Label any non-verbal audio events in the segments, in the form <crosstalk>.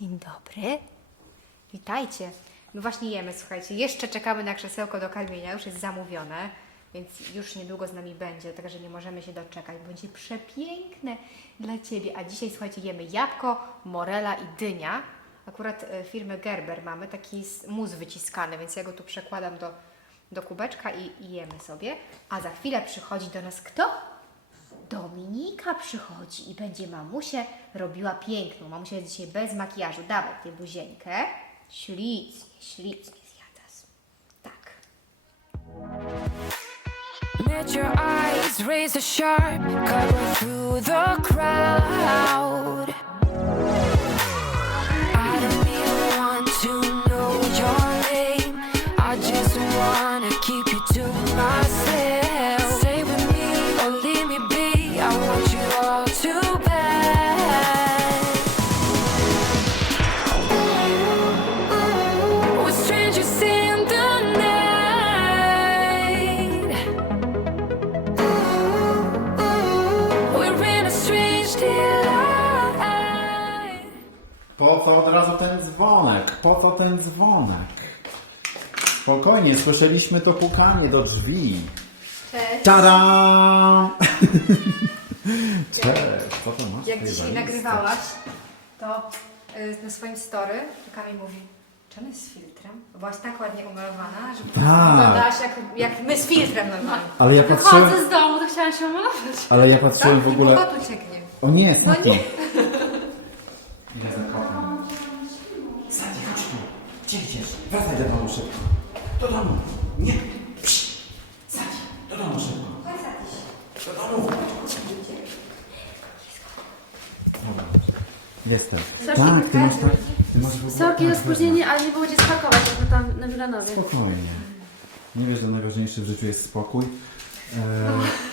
Dzień dobry. Witajcie. My właśnie jemy, słuchajcie. Jeszcze czekamy na krzesełko do karmienia, już jest zamówione, więc już niedługo z nami będzie, także nie możemy się doczekać. Będzie przepiękne dla Ciebie. A dzisiaj, słuchajcie, jemy jabłko, morela i dynia. Akurat e, firmy Gerber mamy taki mus wyciskany, więc ja go tu przekładam do, do kubeczka i, i jemy sobie. A za chwilę przychodzi do nas kto? Dominika przychodzi i będzie mamusię robiła piękną. Mamusia jest dzisiaj bez makijażu. Dawaj tę buzieńkę. Ślicnie, ślicnie zjadasz. Tak. Let your eyes razor sharp, cut through the crowd. Po co od razu ten dzwonek? Po co ten dzwonek? Spokojnie, słyszeliśmy to pukanie do drzwi. Cześć. Tadam! <laughs> Cześć, co to masz? Jak dzisiaj nagrywałaś, to y, na swoim story Kamil mówi, czy ona jest z filtrem? Byłaś tak ładnie umalowana, że po prostu Tak. wyglądasz jak, jak my z filtrem normalnie. Ale ja patrzyłem, Wychodzę z domu, to chciałam się malować. ale ja patrzyłem w Tak? ogóle... I po kotu cieknie. O nie, No nie. Wracaj do domu szybko. Do domu. Nie. Psz. Sadzi, do domu szybko. Do domu. Dobra. Jestem. Sorki, Tak, ty masz tak... Ty masz w ogóle... Sorki za tak, spóźnienie, ale nie było gdzie spakować, jak tam na Milanowie. Spokojnie. Nie wiesz, że najważniejszy w życiu jest spokój. Eee,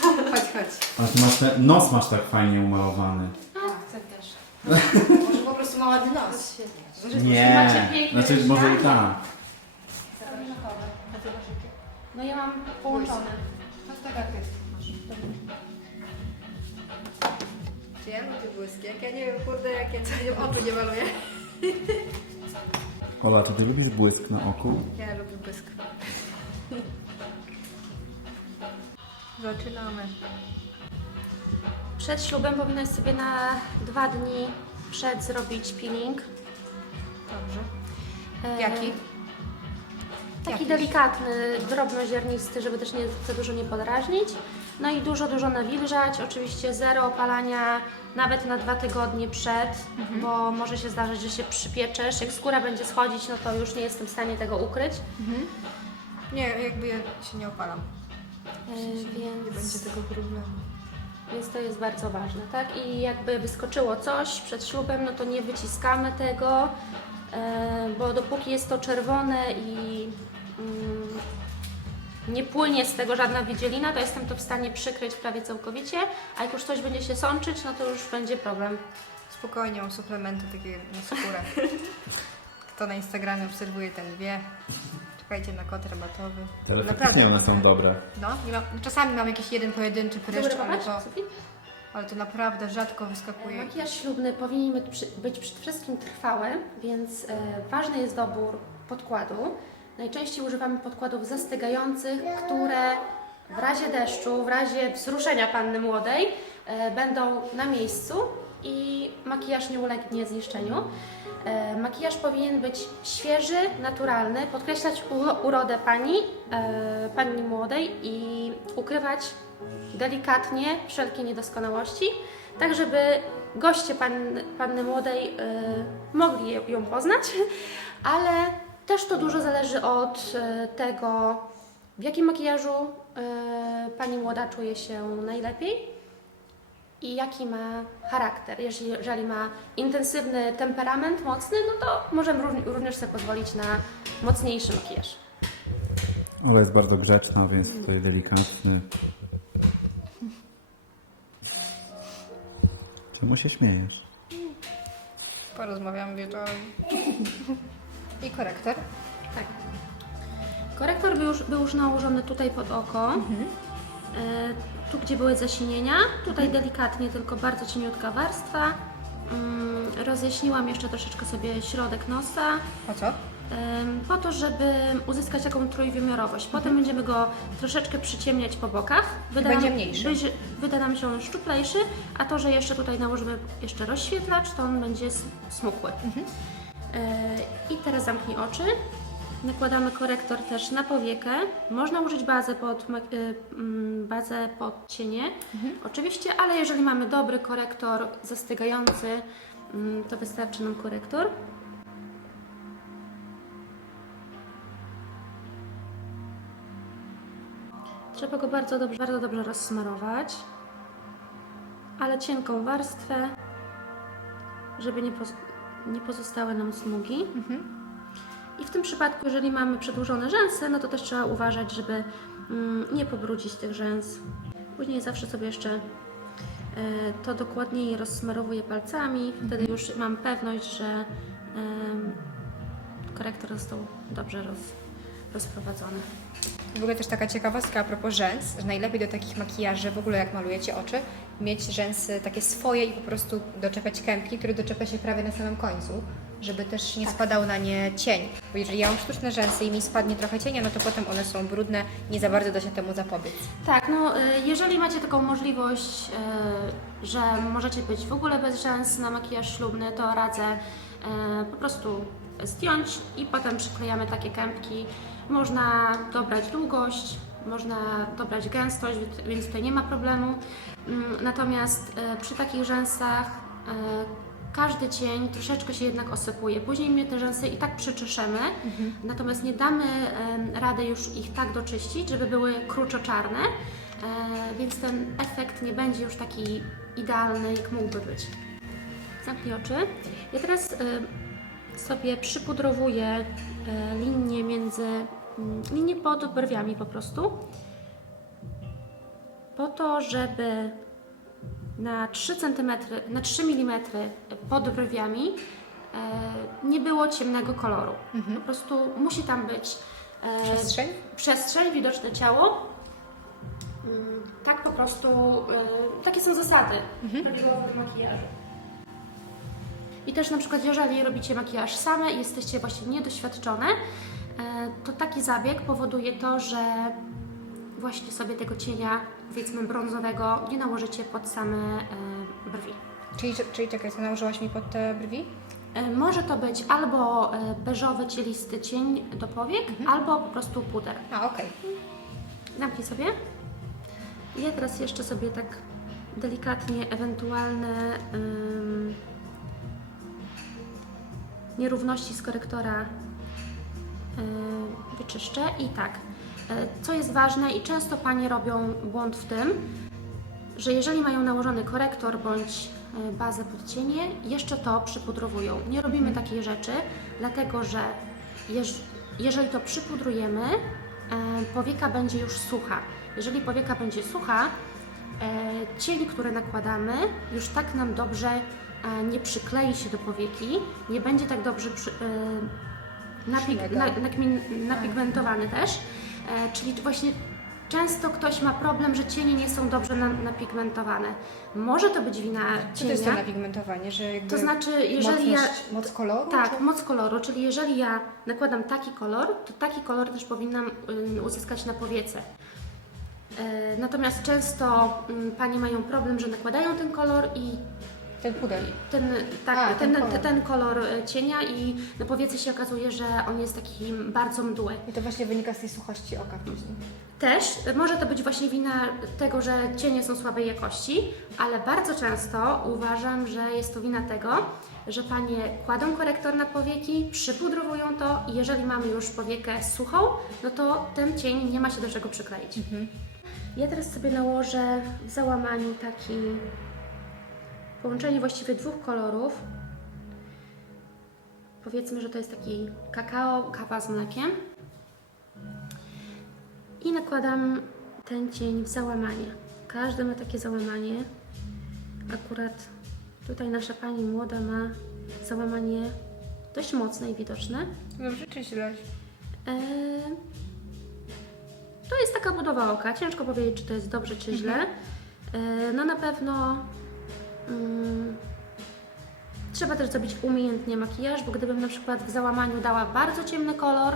<laughs> Chodź, chodź. ale ty masz te, nos masz tak fajnie umalowany. Tak też. <laughs> Ma ładny nos. Nie. Znaczy, może i tak. No ja mam połączone. To tak jak masz. Czy ja lubię błyski? Jak ja nie wiem, kurde, jak ja sobie oczu nie maluję. Ola, czy ty lubisz błysk na oku? Ja lubię błysk. Zaczynamy. Przed ślubem powinnaś sobie na dwa dni przed zrobić peeling. Dobrze. E, Jaki? Taki Jakiś? delikatny, drobnoziarnisty, żeby też nie, za dużo nie podrażnić. No i dużo, dużo nawilżać. Oczywiście zero opalania, nawet na dwa tygodnie przed, Mhm. bo może się zdarzyć, że się przypieczesz. Jak skóra będzie schodzić, no to już nie jestem w stanie tego ukryć. Nie, jakby ja się nie opalam. E, Nie więc... będzie tego problemu. Więc to jest bardzo ważne, tak? I jakby wyskoczyło coś przed ślubem, no to nie wyciskamy tego, e, bo dopóki jest to czerwone i mm, nie płynie z tego żadna wydzielina, to jestem to w stanie przykryć prawie całkowicie, a jak już coś będzie się sączyć, no to już będzie problem. Spokojnie, mam suplementy takie na skórę. <laughs> Kto na Instagramie obserwuje, ten wie. Czekajcie na kod rabatowy. Ale Naprawdę, faktycznie one są dobre. No, nie mam, czasami mam jakiś jeden pojedynczy pryszcz, ale popatrz, to, Sofii? ale to naprawdę rzadko wyskakuje. Makijaż ślubny powinien być, przy- być przede wszystkim trwały, więc e, ważny jest dobór podkładu. Najczęściej używamy podkładów zastygających, które w razie deszczu, w razie wzruszenia panny młodej e, będą na miejscu i makijaż nie ulegnie zniszczeniu. E, makijaż powinien być świeży, naturalny, podkreślać uro- urodę pani, e, pani młodej i ukrywać delikatnie wszelkie niedoskonałości, tak żeby goście pan, panny młodej y, mogli ją poznać, <laughs> ale też to dużo zależy od tego, w jakim makijażu pani młoda czuje się najlepiej i jaki ma charakter. Jeżeli, jeżeli ma intensywny temperament, mocny, no to możemy ró- również sobie pozwolić na mocniejszy makijaż. Ola jest bardzo grzeczna, więc tutaj delikatny. Czemu się śmiejesz? Porozmawiamy wieczorem. <laughs> I korektor. Tak. Korektor był już, był już nałożony tutaj pod oko. E, tu, gdzie były zasinienia. Tutaj delikatnie, tylko bardzo cieniutka warstwa. mm, rozjaśniłam jeszcze troszeczkę sobie środek nosa, Po co? po to, żeby uzyskać taką trójwymiarowość. Potem będziemy go troszeczkę przyciemniać po bokach. Wyda Mhm. Będzie nam- mniejszy. Wyda nam się on szczuplejszy, a to, że jeszcze tutaj nałożymy jeszcze rozświetlacz, to on będzie smukły. Mhm. E, I teraz zamknij oczy. Nakładamy korektor też na powiekę. Można użyć bazę pod, y, mm, bazę pod cienie, Mhm. oczywiście, ale jeżeli mamy dobry korektor zastygający, mm, to wystarczy nam korektor. Trzeba go bardzo dobrze, bardzo dobrze rozsmarować, ale cienką warstwę, żeby nie, poz- nie pozostały nam smugi. I w tym przypadku, jeżeli mamy przedłużone rzęsy, no to też trzeba uważać, żeby mm, nie pobrudzić tych rzęs. Później zawsze sobie jeszcze e, to dokładniej rozsmarowuję palcami. Wtedy już mam pewność, że korektor został dobrze roz, rozprowadzony. W ogóle też taka ciekawostka a propos rzęs, że najlepiej do takich makijaży, w ogóle jak malujecie oczy, mieć rzęsy takie swoje i po prostu doczepiać kępki, które doczepia się prawie na samym końcu, żeby też nie spadał na nie cień. Bo jeżeli ja mam sztuczne rzęsy i mi spadnie trochę cienia, no to potem one są brudne, nie za bardzo da się temu zapobiec. Tak, no y, jeżeli macie taką możliwość, y, że możecie być w ogóle bez rzęs na makijaż ślubny, to radzę y, po prostu zdjąć i potem przyklejamy takie kępki. Można dobrać długość, można dobrać gęstość, więc- tutaj nie ma problemu. Mm, Natomiast przy takich rzęsach każdy cień troszeczkę się jednak osypuje. Później my te rzęsy i tak przyczeszemy, natomiast nie damy rady już ich tak doczyścić, żeby były kruczo-czarne, e, więc ten efekt nie będzie już taki idealny, jak mógłby być. Zamknij oczy. Ja teraz sobie przypudrowuję e, linię między, mm, linię pod brwiami po prostu, po to, żeby na 3 cm, na 3 mm pod brwiami e, nie było ciemnego koloru. Po prostu musi tam być e, Przestrzeń? przestrzeń, widoczne ciało. Mm, Tak po prostu, e, takie są zasady prawidłowego makijażu. I też na przykład, jeżeli robicie makijaż same i jesteście właśnie niedoświadczone, to taki zabieg powoduje to, że właśnie sobie tego cienia, powiedzmy brązowego, nie nałożycie pod same e, brwi. Czyli, czyli czekaj, co nałożyłaś mi pod te brwi? E, Może to być albo e, beżowy, cielisty cień do powiek, albo po prostu puder. A, okej. Zamknij sobie. I ja teraz jeszcze sobie tak delikatnie ewentualne ym, nierówności z korektora ym, wyczyszczę. I tak, co jest ważne i często Panie robią błąd w tym, że jeżeli mają nałożony korektor bądź e, bazę pod cienie, jeszcze to przypudrowują. Nie robimy takiej rzeczy, dlatego że jeż, jeżeli to przypudrujemy, e, powieka będzie już sucha. Jeżeli powieka będzie sucha, e, cień, który nakładamy, już tak nam dobrze e, nie przyklei się do powieki, nie będzie tak dobrze przy, e, napig, na, napigmentowany też. E, czyli właśnie często ktoś ma problem, że cienie nie są dobrze na, napigmentowane. Może to być wina Co to cienia. jest to napigmentowanie? Że To znaczy, jeżeli ja. mocność, moc koloru? Tak, czy- moc koloru, czyli jeżeli ja nakładam taki kolor, to taki kolor też powinnam uzyskać na powiece. E, Natomiast często panie mają problem, że nakładają ten kolor i Ten puder. ten, tak, A, ten ten, kolor. ten, kolor e, cienia i na powiece się okazuje, że on jest taki bardzo mdły. I to właśnie wynika z tej suchości oka później. Też e, może to być właśnie wina tego, że cienie są słabej jakości, ale bardzo często uważam, że jest to wina tego, że panie kładą korektor na powieki, przypudrowują to i jeżeli mamy już powiekę suchą, no to ten cień nie ma się do czego przykleić. Ja teraz sobie nałożę w załamaniu taki połączenie właściwie dwóch kolorów. Powiedzmy, że to jest taki kakao, kawa z mlekiem. I nakładam ten cień w załamanie. Każdy ma takie załamanie. Akurat tutaj nasza pani młoda ma załamanie dość mocne i widoczne. Dobrze czy źle? Eee, To jest taka budowa oka. Ciężko powiedzieć, czy to jest dobrze, czy źle. Eee, No na pewno Trzeba też zrobić umiejętnie makijaż, bo gdybym na przykład w załamaniu dała bardzo ciemny kolor,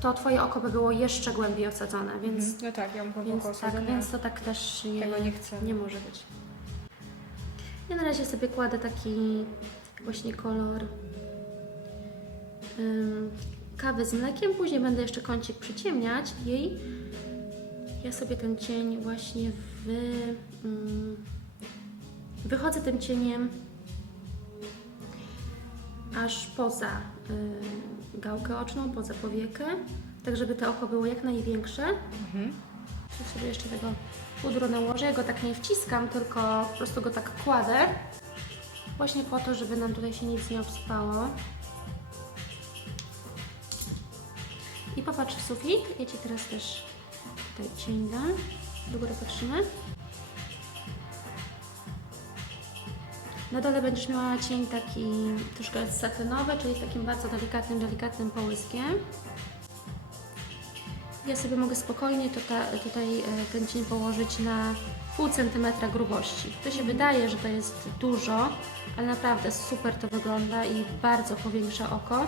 to Twoje oko by było jeszcze głębiej osadzone, więc, No tak, ja mam więc, tak, więc to tak też nie, nie nie może być. Ja na razie sobie kładę taki właśnie kolor ym, kawy z mlekiem, później będę jeszcze kącik przyciemniać i ja sobie ten cień właśnie wy, ym, wychodzę tym cieniem aż poza y, gałkę oczną, poza powiekę, tak żeby to oko było jak największe. Tu sobie jeszcze tego pudru nałożę. Ja go tak nie wciskam, tylko po prostu go tak kładę. Właśnie po to, żeby nam tutaj się nic nie obsypało. I popatrz w sufit. Ja Ci teraz też tutaj cień dam. Do góry patrzymy. Na dole będziesz miała cień taki troszkę satynowy, czyli z takim bardzo delikatnym, delikatnym połyskiem. Ja sobie mogę spokojnie tutaj, tutaj e, ten cień położyć na pół centymetra grubości. To się wydaje, że to jest dużo, ale naprawdę super to wygląda i bardzo powiększa oko.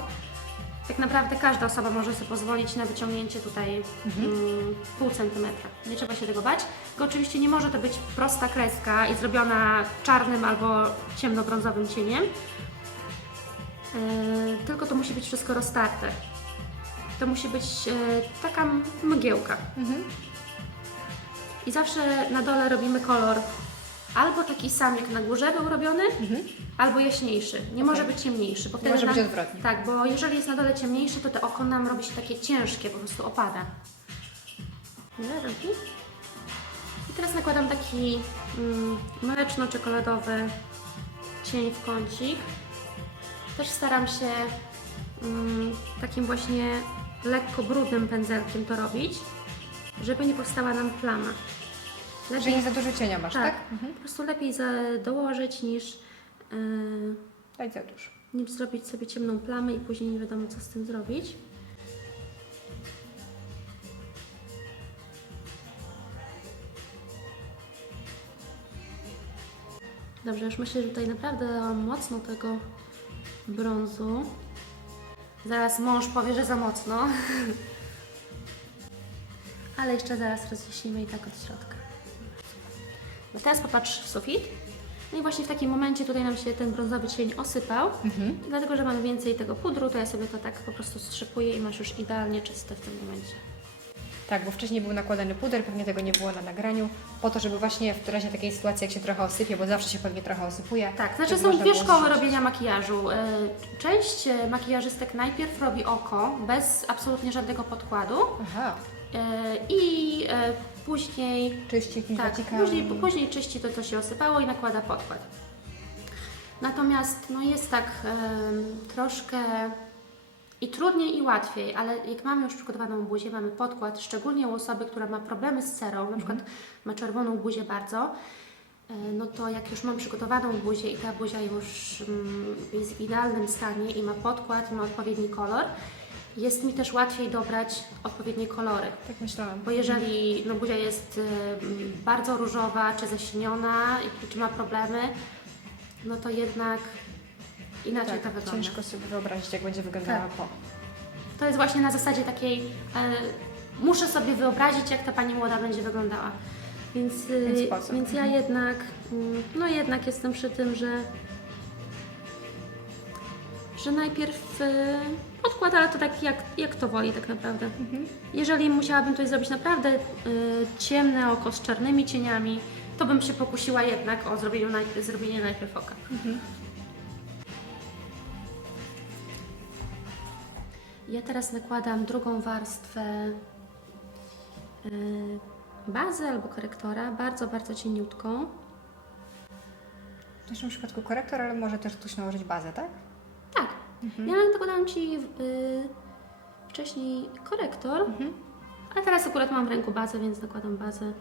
Tak naprawdę każda osoba może sobie pozwolić na wyciągnięcie tutaj mm, pół centymetra. Nie trzeba się tego bać. Tylko oczywiście nie może to być prosta kreska i zrobiona czarnym albo ciemnobrązowym cieniem. Yy, tylko to musi być wszystko roztarte. To musi być e, taka mgiełka. I zawsze na dole robimy kolor albo taki sam jak na górze był robiony, albo jaśniejszy. Nie może być ciemniejszy. Bo Nie może być odwrotnie. Tak, bo jeżeli jest na dole ciemniejszy, to to oko nam robi się takie ciężkie, po prostu opada. Robi? I teraz nakładam taki mm, mleczno-czekoladowy cień w kącik. Też staram się mm, takim właśnie lekko brudnym pędzelkiem to robić, żeby nie powstała nam plama. Że nie za dużo cienia masz, tak? tak, po prostu lepiej za, dołożyć niż, yy, Daj za dużo. niż zrobić sobie ciemną plamę i później nie wiadomo co z tym zrobić. Dobrze, już myślę, że tutaj naprawdę dałam mocno tego brązu. Zaraz mąż powie, że za mocno. <laughs> Ale jeszcze zaraz rozjaśnimy i tak od środka. No teraz popatrz w sufit. No i właśnie w takim momencie tutaj nam się ten brązowy cień osypał. I dlatego, że mamy więcej tego pudru, to ja sobie to tak po prostu strzypuję i masz już idealnie czyste w tym momencie. Tak, bo wcześniej był nakładany puder, pewnie tego nie było na nagraniu, po to, żeby właśnie w razie takiej sytuacji, jak się trochę osypie, bo zawsze się pewnie trochę osypuje. Tak, znaczy żeby są można dwie było szkoły zrzucić. robienia makijażu. E, Część e, makijażystek najpierw robi oko bez absolutnie żadnego podkładu Aha, e, i później czyści Tak, później, później czyści to, co się osypało i nakłada podkład. Natomiast no jest tak em, troszkę i trudniej i łatwiej, ale jak mamy już przygotowaną buzię, mamy podkład, szczególnie u osoby, która ma problemy z cerą, na przykład ma czerwoną buzię bardzo, e, no to jak już mam przygotowaną buzię i ta buzia już mm, jest w idealnym stanie i ma podkład i ma odpowiedni kolor, jest mi też łatwiej dobrać odpowiednie kolory. Tak myślałam. Bo jeżeli no, buzia jest y, bardzo różowa, czy zaśniona, i, czy ma problemy, no to jednak inaczej Tak, to wygląda. ciężko sobie wyobrazić, jak będzie wyglądała Tak. po. To jest właśnie na zasadzie takiej, e, muszę sobie wyobrazić, jak ta pani młoda będzie wyglądała. Więc, y, Więc więc ja jednak, mm, no jednak jestem przy tym, że że najpierw y, podkład, ale to tak jak, jak to woli tak naprawdę. Jeżeli musiałabym tutaj zrobić naprawdę y, ciemne oko z czarnymi cieniami, to bym się pokusiła jednak o zrobienie najpierw, zrobienie najpierw oka. Ja teraz nakładam drugą warstwę y, bazy albo korektora, bardzo, bardzo cieniutką. W naszym przypadku korektor, ale może też ktoś nałożyć bazę, tak? Tak, ja nakładałam Ci y, wcześniej korektor, a teraz akurat mam w ręku bazę, więc nakładam bazę.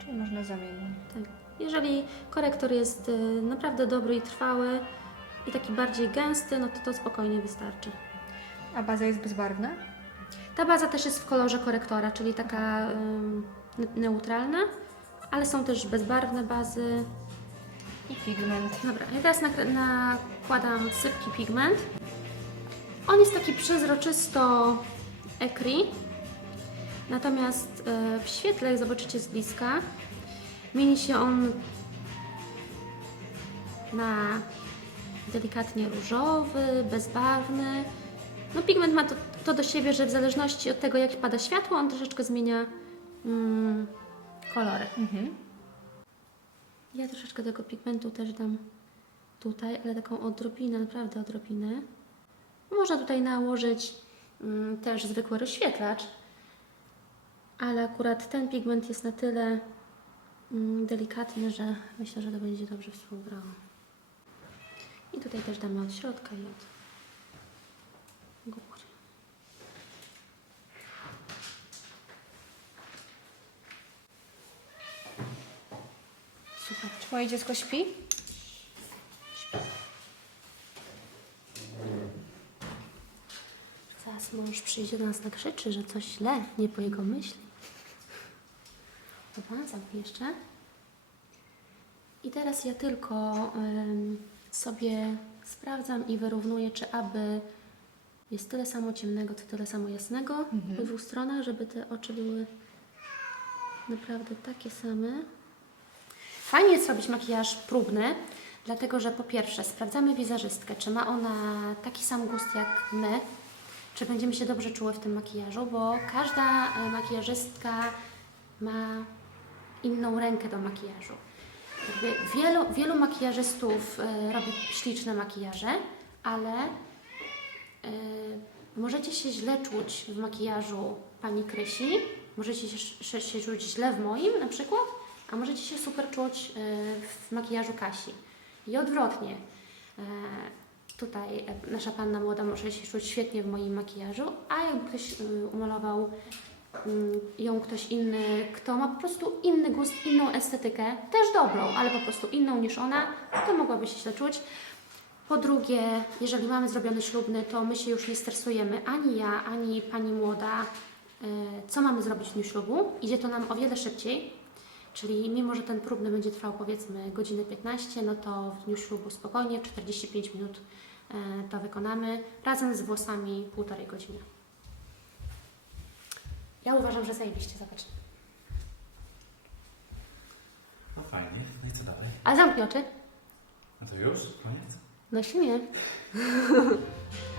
Czyli można zamienić. Tak. Jeżeli korektor jest y, naprawdę dobry i trwały i taki bardziej gęsty, no to to spokojnie wystarczy. A baza jest bezbarwna? Ta baza też jest w kolorze korektora, czyli taka ne- neutralna, ale są też bezbarwne bazy. I pigment. Dobra, ja teraz nakładam sypki pigment. On jest taki przezroczysto ekri, natomiast e, w świetle, jak zobaczycie z bliska, mieni się on na delikatnie różowy, bezbarwny. No pigment ma to, to do siebie, że w zależności od tego, jak pada światło, on troszeczkę zmienia mm, kolory. Ja troszeczkę tego pigmentu też dam tutaj, ale taką odrobinę, naprawdę odrobinę. Można tutaj nałożyć mm, też zwykły rozświetlacz, ale akurat ten pigment jest na tyle mm, delikatny, że myślę, że to będzie dobrze współgrało. I tutaj też damy od środka i od góry. Super. Czy moje dziecko śpi? Zaraz mąż przyjdzie do nas nakrzyczy, że coś źle, nie po jego myśli. Dobra, zamknij jeszcze. I teraz ja tylko em, sobie sprawdzam i wyrównuję, czy aby jest tyle samo ciemnego, co tyle samo jasnego po dwóch stronach, żeby te oczy były naprawdę takie same. Fajnie jest robić makijaż próbny, dlatego że po pierwsze sprawdzamy wizerzystkę, czy ma ona taki sam gust jak my, czy będziemy się dobrze czuły w tym makijażu, bo każda e, makijażystka ma inną rękę do makijażu. Wielu, wielu makijażystów e, robi śliczne makijaże, ale e, możecie się źle czuć w makijażu pani Krysi, możecie się, się czuć źle w moim na przykład, a możecie się super czuć e, w makijażu Kasi. I odwrotnie. E, Tutaj e, nasza panna młoda może się czuć świetnie w moim makijażu, a jakby ktoś umalował mm, ją ktoś inny, kto ma po prostu inny gust, inną estetykę, też dobrą, ale po prostu inną niż ona, to mogłaby się źle czuć. Po drugie, jeżeli mamy zrobiony ślubny, to my się już nie stresujemy, ani ja, ani pani młoda, co mamy zrobić w dniu ślubu. Idzie to nam o wiele szybciej, czyli mimo, że ten próbny będzie trwał powiedzmy godzinę 15, no to w dniu ślubu spokojnie, 45 minut y, to wykonamy, razem z włosami półtorej godziny. Ja uważam, że zajebiście, zobacz. No fajnie. No i co dalej? A zamknij oczy. No to już? Koniec? No śmie. <laughs>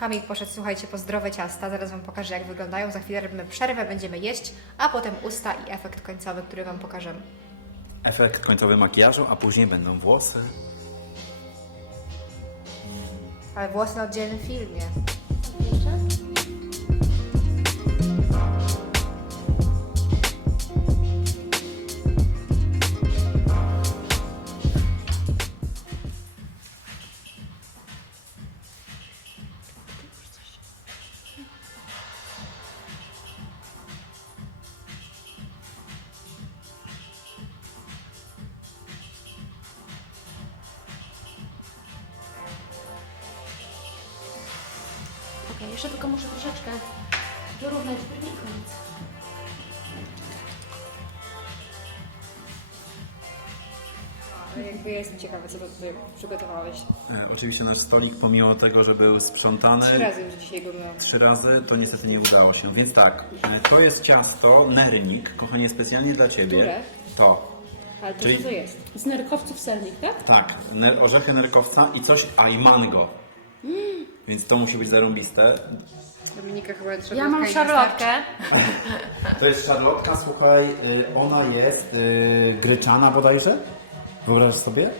Kamil poszedł, słuchajcie, po zdrowe ciasta. Zaraz Wam pokażę, jak wyglądają. Za chwilę robimy przerwę, będziemy jeść, a potem usta i efekt końcowy, który Wam pokażemy. Efekt końcowy makijażu, a później będą włosy. Ale włosy na oddzielnym filmie. Jakby ja jestem ciekawa, co to tutaj przygotowałeś. E, oczywiście nasz stolik, pomimo tego, że był sprzątany Trzy razy już dzisiaj go myłam. trzy razy, to niestety nie udało się. Więc tak, e, to jest ciasto nernik, kochanie, specjalnie dla Ciebie. Które? To. Ale to Czyli- co to jest? Z nerkowców sernik, tak? Tak, ner- orzechy nerkowca i coś, a i mango. Więc to musi być zarąbiste. Dominika chyba trzeba Ja mam szarlotkę. <laughs> To jest szarlotka, słuchaj, y, ona jest y, gryczana bodajże. Wyobrażasz sobie?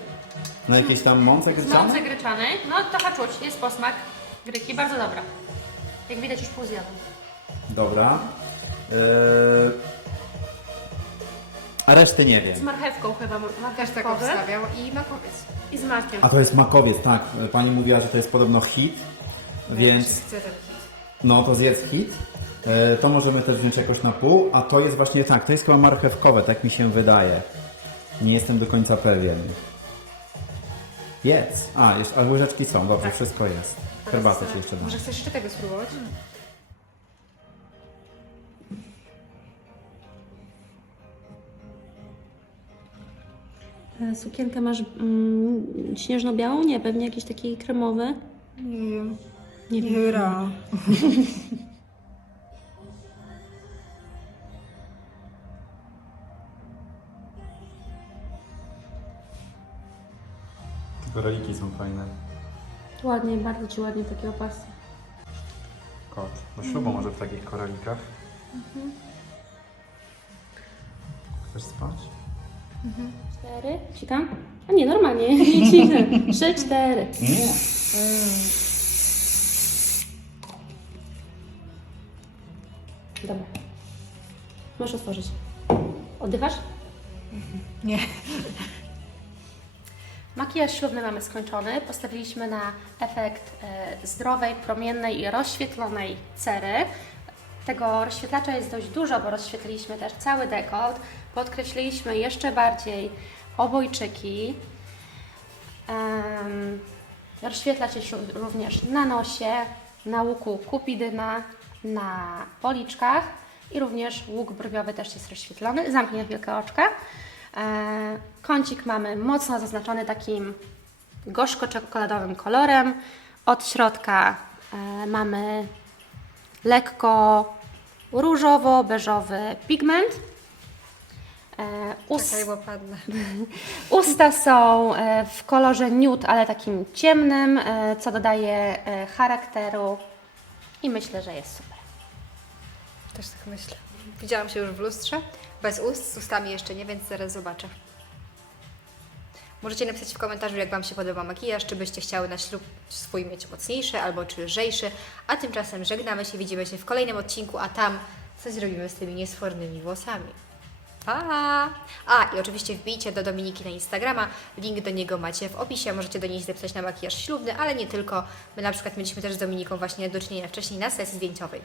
Na jakiejś tam mące Z gryczanej? mące gryczanej. No trochę czuć, jest posmak gryki, bardzo dobra. Jak widać już pół zjadłam. Dobra. Y, a reszty nie wiem. Z marchewką chyba, Też tak marchewkowy. obstawiał i makowiec. I z makiem. A to jest makowiec, tak. Pani mówiła, że to jest podobno hit, więc Chcę ten hit. no to zjedz hit. E, To możemy też wziąć jakoś na pół, a to jest właśnie tak, to jest chyba marchewkowe, tak mi się wydaje. Nie jestem do końca pewien. Jest. A, jeszcze, a łyżeczki są, dobrze, Tak. wszystko jest. Ale Herbatę ci jeszcze dam. Może chcesz jeszcze tego spróbować? Hmm. E, Sukienkę masz mm, śnieżno-białą? Nie, pewnie jakiś taki kremowy. Nie wiem. Nie wiem. <laughs> koraliki są fajne. Ładnie, bardzo Ci ładnie takie opasy. Kot. Do ślubu może w takich koralikach. Chcesz spać? Cztery. Cikam? A nie, normalnie. <laughs> Nie. Trzy, cztery. Nie. Dobra. Możesz otworzyć. Oddychasz? Nie. Makijaż ślubny mamy skończony. Postawiliśmy na efekt e, zdrowej, promiennej i rozświetlonej cery. Tego rozświetlacza jest dość dużo, bo rozświetliliśmy też cały dekolt. Podkreśliliśmy jeszcze bardziej obojczyki. Rozświetla się również na nosie, na łuku kupidyna, na policzkach i również łuk brwiowy też jest rozświetlony. Zamknij na chwilkę oczka. E, kącik mamy mocno zaznaczony takim gorzko-czekoladowym kolorem. Od środka e, mamy lekko różowo-beżowy pigment. E, ust- Czekaj. <laughs> Usta są w kolorze nude, ale takim ciemnym, co dodaje charakteru i myślę, że jest super. Też tak myślę. Widziałam się już w lustrze. Bez ust, z ustami jeszcze nie, więc zaraz zobaczę. Możecie napisać w komentarzu, jak Wam się podoba makijaż, czy byście chciały na ślub swój mieć mocniejszy albo czy lżejszy. A tymczasem żegnamy się, widzimy się w kolejnym odcinku, a tam co zrobimy z tymi niesfornymi włosami. Pa! A, i oczywiście wbijcie do Dominiki na Instagrama, link do niego macie w opisie, możecie do niej zapisać na makijaż ślubny, ale nie tylko. My na przykład mieliśmy też z Dominiką właśnie do czynienia wcześniej na sesji zdjęciowej.